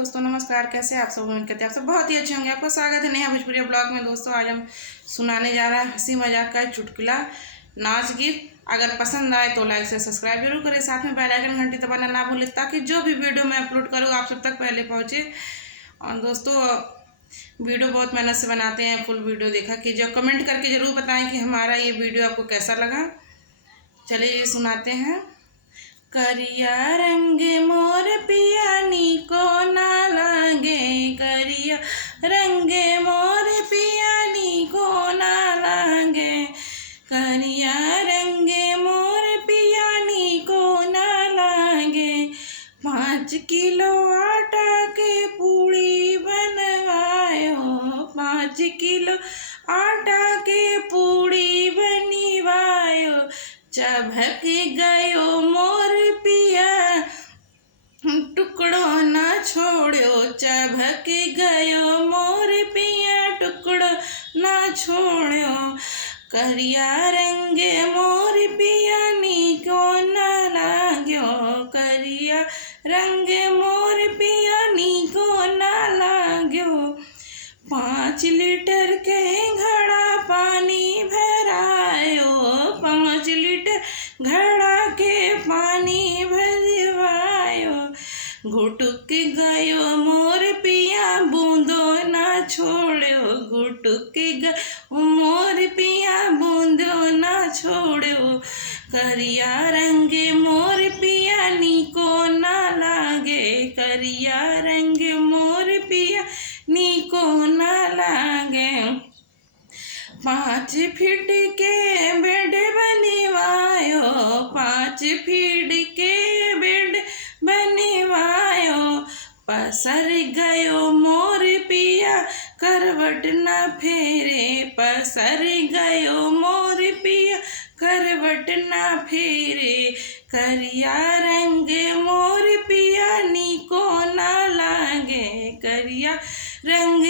दोस्तों नमस्कार। कैसे आप सब? उम्मीद करते हैं आप सब बहुत ही अच्छे होंगे। आपका स्वागत है नया भोजपुरी ब्लॉग में। दोस्तों आज हम सुनाने जा रहे हैं हंसी मजाक का चुटकुला नाच गीत। अगर पसंद आए तो लाइक से सब्सक्राइब जरूर करें, साथ में बेल आइकन घंटी दबाना ना भूलें ताकि जो भी वीडियो मैं अपलोड करूँ आप सब तक पहले पहुँचे। और दोस्तों वीडियो बहुत मेहनत से बनाते हैं, फुल वीडियो देखा कीजिए, कमेंट करके ज़रूर बताएं कि हमारा ये वीडियो आपको कैसा लगा। चलिए ये सुनाते हैं। करिया रंग मोर पिया नीको ना लागे, करिया रंग मोर पिया नीको ना लागे, करिया रंग मोर पिया नीको ना लागे। 5 किलो आटा के पूड़ी बनवायो, 5 किलो आटा के पूड़ी बनवायो। चबक गयो मोर पिया टुकड़ो ना छोड़ो, चबक गयो मोर पिया टुकड़ो ना छोड़ो। करिया रंग मोर पिया नीको ना लाग्यो, करिया रंग मोर पिया नीको ना लाग्यो। 5 लीटर के घड़ा पानी भरायो, 5 लीटर घड़ा के पानी भरवायो। घुटुक गयो मोर पिया बूंदो ना छोड़ो, घुटुक गयो मोर पिया बूंदो ना छोड़ो। करिया रंग मोर पिया नीको ना लागे, करिया रंग मोर पिया नीको ना लागे। 5 फीट के बेड बनवायो, 5 फीट के बेड बनवायो। पसर गयो मोर पिया करवट न फेरे, पसर गयो मोर पिया करवट न फेरे। करिया रंग मोर पिया नीको ना लागे, करिया रंग